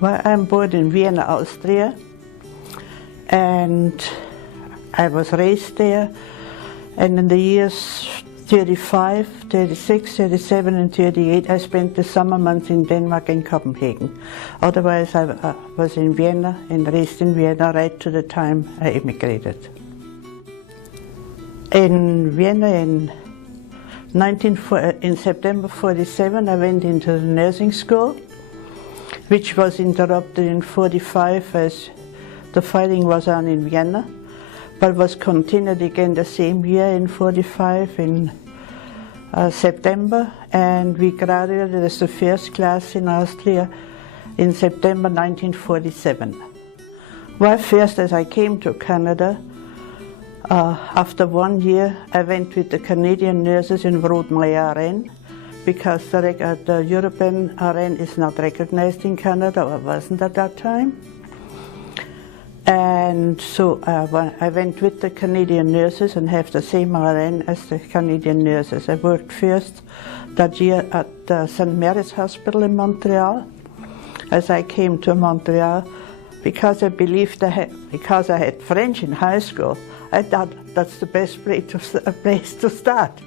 Well, I'm born in Vienna, Austria, and I was raised there. And in the years 35, 36, 37 and 38, I spent the summer months in Denmark and Copenhagen. Otherwise, I was in Vienna and raised in Vienna right to the time I immigrated. In Vienna in September 47, I went into the nursing school, which was interrupted in 45 as the fighting was on in Vienna, but was continued again the same year in 45 in September, and we graduated as the first class in Austria in September 1947. Well, first as I came to Canada, after 1 year I went with the Canadian nurses in Road-Maya Arena, because the European arena is not recognized in Canada, or wasn't at that time. And so I went with the Canadian nurses and have the same arena as the Canadian nurses. I worked first that year at the St. Mary's Hospital in Montreal. As I came to Montreal, because I believed because I had French in high school, I thought that's the best place to start.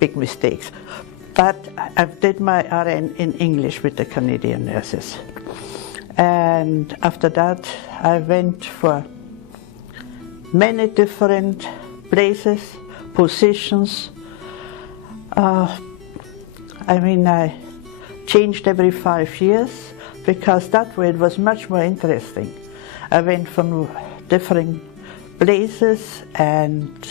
Big mistakes. But I did my RN in English with the Canadian nurses. And after that, I went for many different places, positions. I changed every 5 years, because that way it was much more interesting. I went from different places, and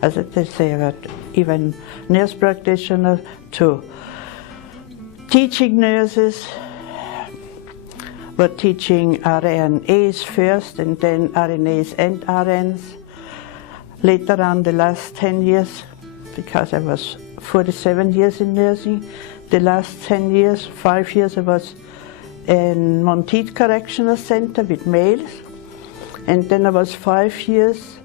as they say, even nurse practitioner to teaching nurses. We're teaching RNAs first, and then RNAs and RNs. Later on, the last 10 years, because I was 47 years in nursing, the last 10 years, 5 years I was in Monteith Correctional Center with males, and then I was 5 years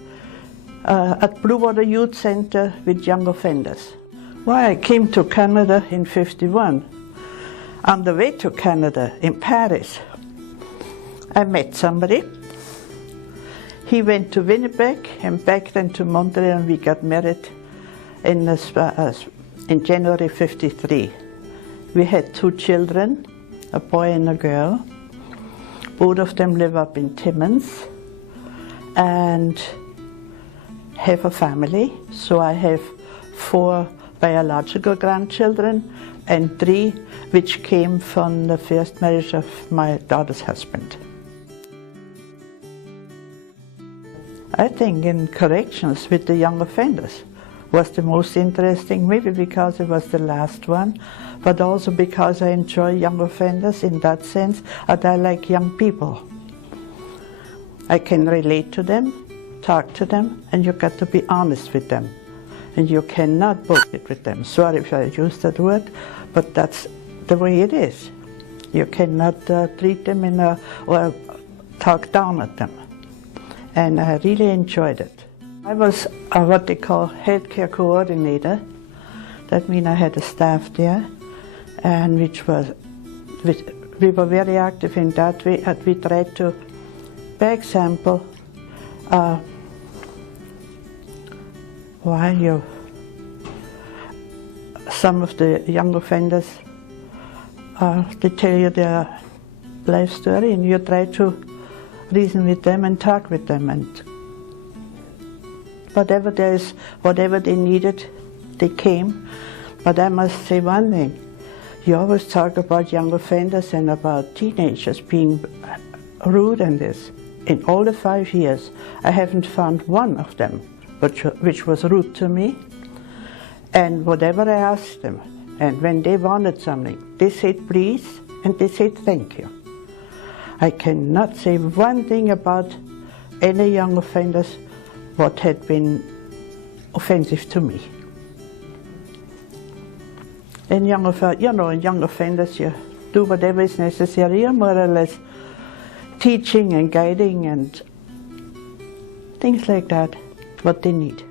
at Blue Water Youth Center with young offenders. Well, I came to Canada in '51. On the way to Canada, in Paris, I met somebody. He went to Winnipeg and back then to Montreal, and we got married in January '53. We had 2 children, a boy and a girl. Both of them live up in Timmins and have a family. So I have 4 biological grandchildren and 3 which came from the first marriage of my daughter's husband. I think in corrections with the young offenders was the most interesting, maybe because it was the last one, but also because I enjoy young offenders in that sense, and I like young people. I can relate to them, talk to them, and you got to be honest with them. And you cannot bullshit with them. Sorry if I use that word, but that's the way it is. You cannot treat them or talk down at them. And I really enjoyed it. I was what they call healthcare coordinator. That means I had a staff there, and we were very active in that way, and we tried to, for example, some of the young offenders, they tell you their life story, and you try to reason with them and talk with them, and whatever they needed, they came. But I must say one thing: you always talk about young offenders and about teenagers being rude and this. In all the 5 years, I haven't found one of them which was rude to me. And whatever I asked them, and when they wanted something, they said please, and they said thank you. I cannot say one thing about any young offenders what had been offensive to me. In young offenders, you do whatever is necessary. You're more or less teaching and guiding and things like that, what they need.